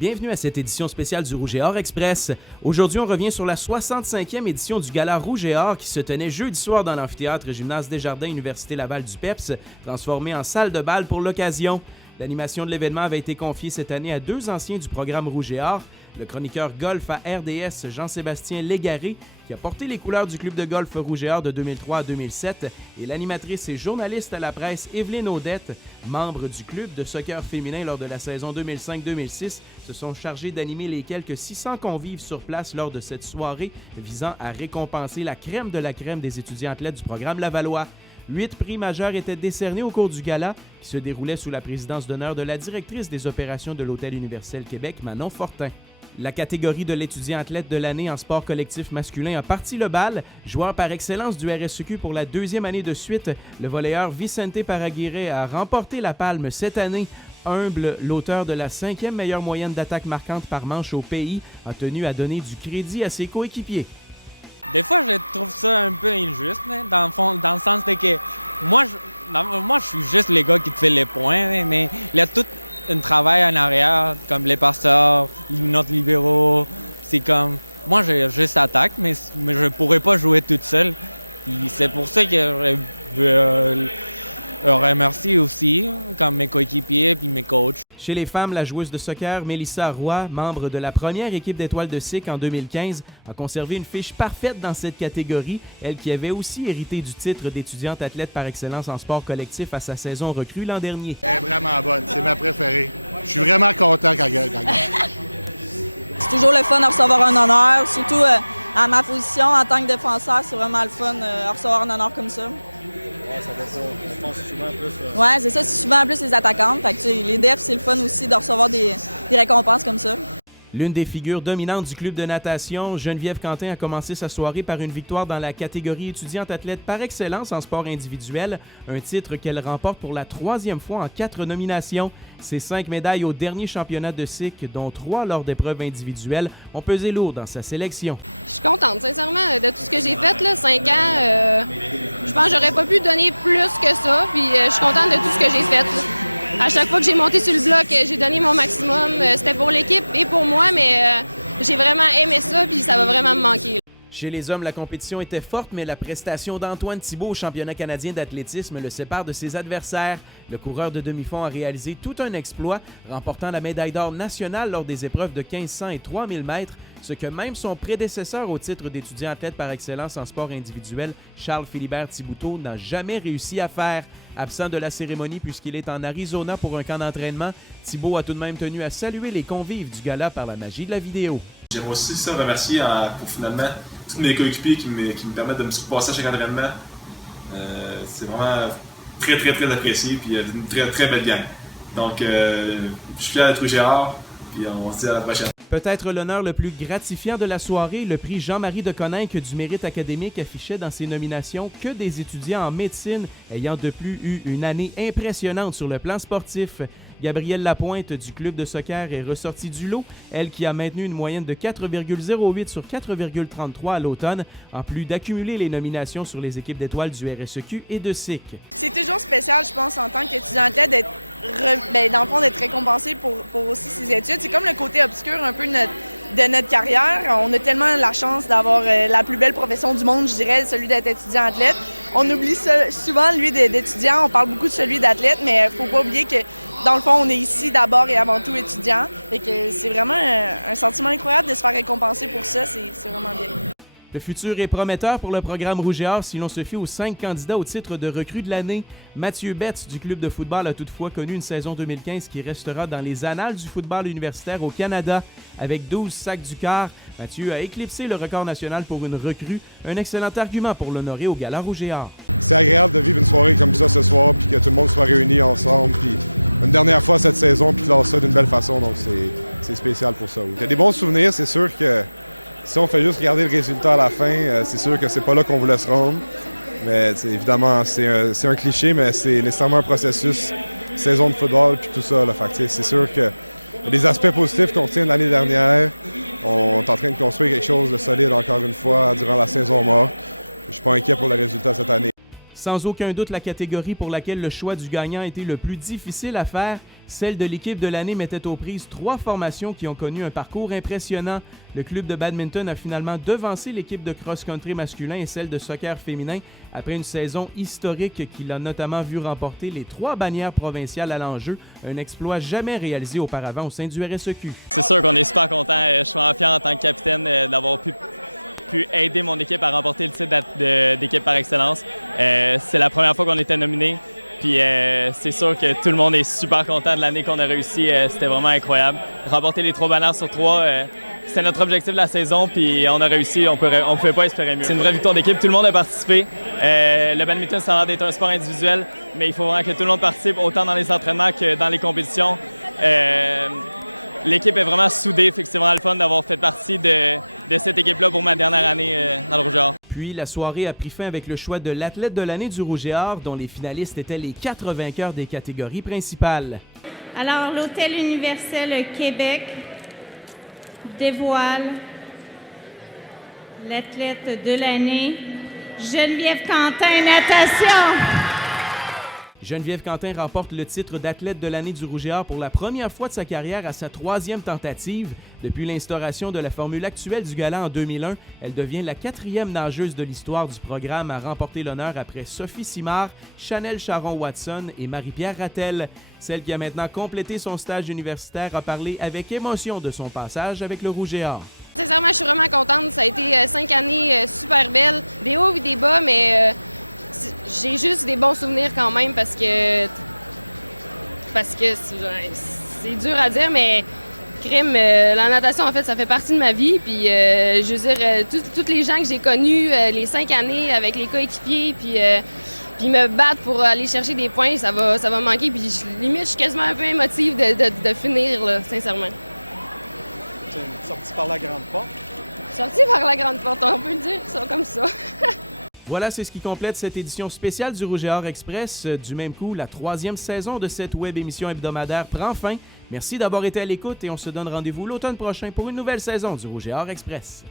Bienvenue à cette édition spéciale du Rouge et Or Express. Aujourd'hui, on revient sur la 65e édition du Gala Rouge et Or qui se tenait jeudi soir dans l'amphithéâtre Gymnase Desjardins, Université Laval du PEPS, transformé en salle de bal pour l'occasion. L'animation de l'événement avait été confiée cette année à deux anciens du programme Rouge et Or, le chroniqueur golf à RDS Jean-Sébastien Légaré, qui a porté les couleurs du club de golf Rouge et Or de 2003 à 2007, et l'animatrice et journaliste à la presse Evelyne Audette, membre du club de soccer féminin lors de la saison 2005-2006, se sont chargés d'animer les quelques 600 convives sur place lors de cette soirée visant à récompenser la crème de la crème des étudiants athlètes du programme Lavallois. 8 prix majeurs étaient décernés au cours du gala, qui se déroulait sous la présidence d'honneur de la directrice des opérations de l'Hôtel Universel Québec, Manon Fortin. La catégorie de l'étudiant athlète de l'année en sport collectif masculin a parti le bal. Joueur par excellence du RSEQ pour la deuxième année de suite, le volleyeur Vicente Paraguirre a remporté la palme cette année. Humble, l'auteur de la 5e meilleure moyenne d'attaque marquante par manche au pays, a tenu à donner du crédit à ses coéquipiers. Des fois, je trouve ça un peu injuste, mais dans le sens de que moi, je suis juste le gars qui te fait les points, mais il y a tout un travail en arrière, comme les passeurs, notre libéraux. C'est comme, moi, je juste attaque, mais je pourrais pas jouer toute seule. Puis c'est pour ça que je remercie aussi, comme mes coéquipiers puis mes coachs. Chez les femmes, la joueuse de soccer Mélissa Roy, membre de la première équipe d'étoiles de SIC en 2015, a conservé une fiche parfaite dans cette catégorie, elle qui avait aussi hérité du titre d'étudiante athlète par excellence en sport collectif à sa saison recrue l'an dernier. Elle est vraiment bonne, c'est ma préférée. Je suis vraiment content quand elle gagne. C'est toujours le fun de recevoir un honneur, surtout à ma position en tant que défenseur, c'est vraiment le fun de recevoir un honneur comme ça. Ouais, ça fait ça. Je pense souvent plus. Ouais, c'est ça, c'est souvent plus les attaquantes. Fait que, les defs, c'est le fun aussi de recevoir des récompenses comme ça. L'une des figures dominantes du club de natation, Geneviève Quentin, a commencé sa soirée par une victoire dans la catégorie étudiante athlète par excellence en sport individuel, un titre qu'elle remporte pour la 3e fois en 4 nominations. Ses 5 médailles au dernier championnat de SIC, dont 3 lors d'épreuves individuelles, ont pesé lourd dans sa sélection. Je suis contente, sincèrement, de tout ce que j'ai fait, là, 5 ans. Je pense que j'aurais pas pu donner plus que ça, puis je suis contente de tout ce que j'ai fait. Là. À chaque fois que j'ai monté sur le bloc, j'ai donné mon maximum. C'était pour l'équipe et pour moi, mais j'ai vraiment aimé ça, puis ça va vraiment me manquer. Chez les hommes, la compétition était forte, mais la prestation d'Antoine Thibault au championnat canadien d'athlétisme le sépare de ses adversaires. Le coureur de demi-fond a réalisé tout un exploit, remportant la médaille d'or nationale lors des épreuves de 1500 et 3000 mètres, ce que même son prédécesseur au titre d'étudiant athlète par excellence en sport individuel, Charles-Philibert Thibouteau, n'a jamais réussi à faire. Absent de la cérémonie puisqu'il est en Arizona pour un camp d'entraînement, Thibault a tout de même tenu à saluer les convives du gala par la magie de la vidéo. J'aimerais aussi ça remercier pour finalement tous mes coéquipiers qui me permettent de me surpasser à chaque entraînement. C'est vraiment très, très, très apprécié puis une très, très belle gang. Donc, je suis fier d'être au Gérard puis on se dit à la prochaine. Peut-être l'honneur le plus gratifiant de la soirée, le prix Jean-Marie de Coninck du mérite académique affichait dans ses nominations que des étudiants en médecine ayant de plus eu une année impressionnante sur le plan sportif. Gabrielle Lapointe du club de soccer est ressortie du lot, elle qui a maintenu une moyenne de 4,08 sur 4,33 à l'automne, en plus d'accumuler les nominations sur les équipes d'étoiles du RSEQ et de SIC. C'est toujours spécial, je pense, en tant qu'étudiant athlète, dans le fond, d'être récompensé pour aussi ses études. C'est comme le côté obscur un peu de notre carrière. On a tellement la chance d'avoir la plus belle profession du monde, je dirais, celui d'être étudiant athlète. On oublie souvent, lui, d'étudiant. On parle beaucoup de celui d'athlète, mais il ne faut pas oublier que dans le fond, on est ici d'abord et avant tout étudiant. Fait que c'est vraiment un sentiment incroyable de se faire récompenser pour ça. C'est vraiment bien. Le futur est prometteur pour le programme Rouge et Or si l'on se fie aux 5 candidats au titre de recrue de l'année. Mathieu Betts du club de football a toutefois connu une saison 2015 qui restera dans les annales du football universitaire au Canada. Avec 12 sacs du quart, Mathieu a éclipsé le record national pour une recrue, un excellent argument pour l'honorer au Gala Rouge et Or. C'est agréable de vivre une soirée comme ça ce soir puis que tout le monde soit réuni ensemble puis une dernière fois cette saison puis clore ça d'une belle façon, donc c'est spécial pour ça. Oui. Il y a des bons souvenirs, c'est sûr que si on fait juste regarder le résultat à la fin, c'est sûr que c'est pas là qu'on voulait se rendre. Mais évidemment, c'est un cliché, mais c'est nécessairement un processus, saison de football puis tout ça. Là. Fait c'est sûr qu'il y a des aspects positifs qu'on retient de l'année dernière. On est en train de construire quelque chose de solide encore une fois durant la saison morte. Je suis pas inquiet pour le résultat cette année. Sans aucun doute, la catégorie pour laquelle le choix du gagnant a été le plus difficile à faire, celle de l'équipe de l'année, mettait aux prises 3 formations qui ont connu un parcours impressionnant. Le club de badminton a finalement devancé l'équipe de cross-country masculin et celle de soccer féminin après une saison historique qui l'a notamment vu remporter les 3 bannières provinciales à l'enjeu, un exploit jamais réalisé auparavant au sein du RSEQ. C'est sûr qu'on est super content. Je suis vraiment fier en tant que capitaine d'avoir pu aider mon équipe à remporter le titre d'équipe par excellence. C'est la première fois qu'on était nominé. Puis c'est sûr que tout le monde est super content de l'année qu'on a réussi. C'était vraiment incroyable. Remporter les 3 bannières sur 3, c'était notre objectif de la saison. Puis on a réussi, on pouvait pas espérer mieux. C'est une vraie victoire d'équipe, tout le monde a participé. Le badminton, ça a l'air d'être un sport individuel, mais il faut vraiment que tout le monde participe, autant dans les entraînements que dans les compétitions. L'équipe est vraiment soudée, fait que c'est vraiment le fun d'avoir fait partie de cette équipe-là pour ma dernière année dans le Rouge et Or. Puis la soirée a pris fin avec le choix de l'athlète de l'année du Rouge et Or, dont les finalistes étaient les 4 vainqueurs des catégories principales. Alors, l'Hôtel Universel Québec dévoile l'athlète de l'année, Geneviève Quentin, natation. Geneviève Quentin remporte le titre d'athlète de l'année du Rouge et Or pour la première fois de sa carrière à sa 3e tentative. Depuis l'instauration de la formule actuelle du gala en 2001, elle devient la 4e nageuse de l'histoire du programme à remporter l'honneur après Sophie Simard, Chanel Charon-Watson et Marie-Pierre Rattel. Celle qui a maintenant complété son stage universitaire a parlé avec émotion de son passage avec le Rouge et Or. Sincèrement, je suis vraiment contente. Ça a été 5 années super belles, des hauts et des bas, mais j'ai juste des bons souvenirs quand même parce que c'est dur à dire, mais crime, la natation, en fait, ça fait partie de ma vie. Puis, je veux dire, tous les gens que j'ai connus, les 5 années avec les coéquipiers, puis me battre pour aller chercher des points, ça va manquer. Puis, limite, je suis quasiment un peu émotive de finir, là, sincèrement. C'est sorti par la grande porte? Sorti par la grande porte, on peut le dire, ça comme ça. Voilà, c'est ce qui complète cette édition spéciale du Rouge et Or Express. Du même coup, la 3e saison de cette web émission hebdomadaire prend fin. Merci d'avoir été à l'écoute et on se donne rendez-vous l'automne prochain pour une nouvelle saison du Rouge et Or Express.